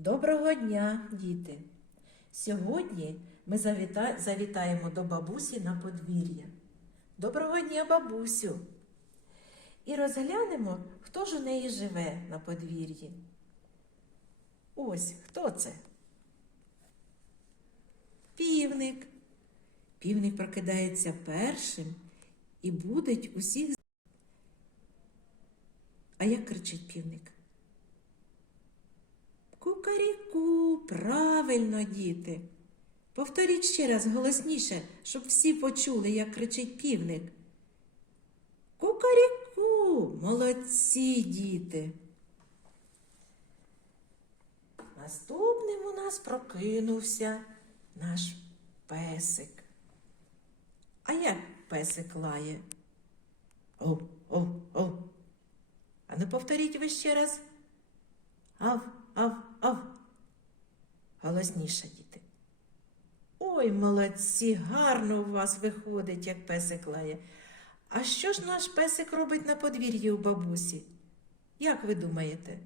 Доброго дня, діти! Сьогодні ми завіта... завітаємо до бабусі на подвір'я. Доброго дня, бабусю! І розглянемо, хто ж у неї живе на подвір'ї. Ось хто це? Півник. Півник прокидається першим і будить усіх. А як кричить півник? Кукаріку, правильно, діти. Повторіть ще раз голосніше, щоб всі почули, як кричить півник. Кукаріку, молодці діти. Наступним у нас прокинувся наш песик. А як песик лає? О, о, о. А ну повторіть ви ще раз. Ав, ав, ав. Голосніше, діти. Ой, молодці, гарно у вас виходить, як песик лає. А що ж наш песик робить на подвір'ї у бабусі? Як ви думаєте?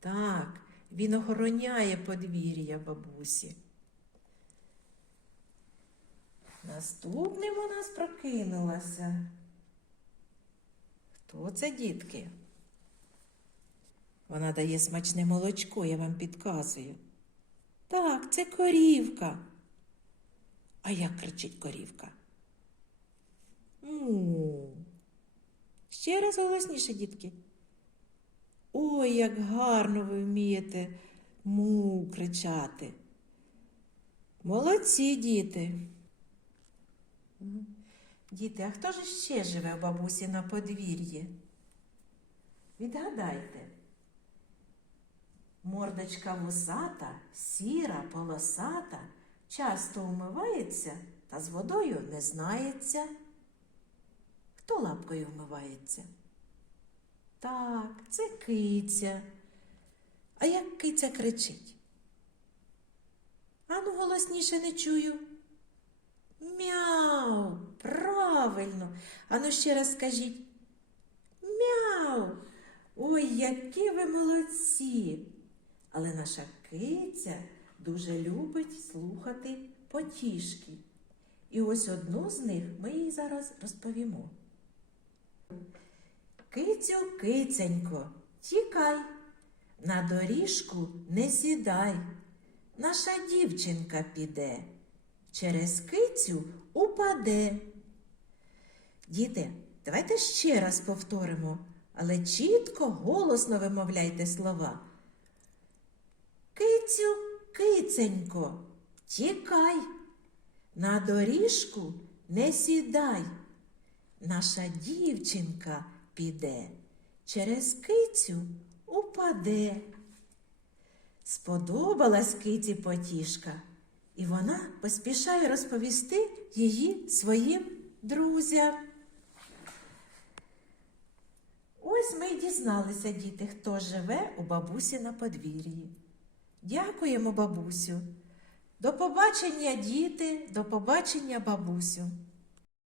Так, він охороняє подвір'я бабусі. Наступним у нас прокинулася. Хто це, дітки? Вона дає смачне молочко, я вам підказую. Так, це корівка. А як кричить корівка? Му. Ще раз голосніше, дітки. Ой, як гарно ви вмієте му кричати. Молодці, діти. Діти, а хто ж ще живе у бабусі на подвір'ї? Відгадайте. Мордочка вусата, сіра, полосата, часто умивається та з водою не знається. Хто лапкою вмивається? Так, це киця. А як киця кричить? Ану, голосніше не чую. Мяу, правильно. Ану ще раз скажіть. Мяу. Ой, які ви молодці. Але наша киця дуже любить слухати потішки. І ось одну з них ми їй зараз розповімо. Кицю, киценько, тікай, на доріжку не сідай. Наша дівчинка піде, через кицю упаде. Діти, давайте ще раз повторимо, але чітко голосно вимовляйте слова. Кицю, киценько, тікай, на доріжку не сідай. Наша дівчинка піде, через кицю упаде. Сподобалась киці потішка, і вона поспішає розповісти її своїм друзям. Ось ми й дізналися, діти, хто живе у бабусі на подвір'ї. Дякуємо, бабусю. До побачення, діти, до побачення, бабусю.